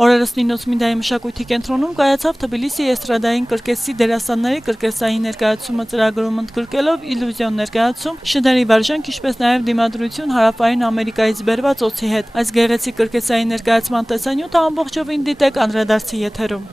Օրերս Նինոսմիդայի մշակույթի կենտրոնում կայացավ Թբիլիսիի էստրադային կրկեսի դերասանների կրկեսային ներկայացումը ծրագրում ընդգրկելով իլյուզիոն ներկայացում, շների վարժանք, ինչպես նաև դիմադրություն Հարավային Ամերիկայից բերված օձի հետ։ Այս գեղեցիկ կրկեսային ներկայացման տեսանյութը ամբողջովին դիտեք անդրադարձի եթերում։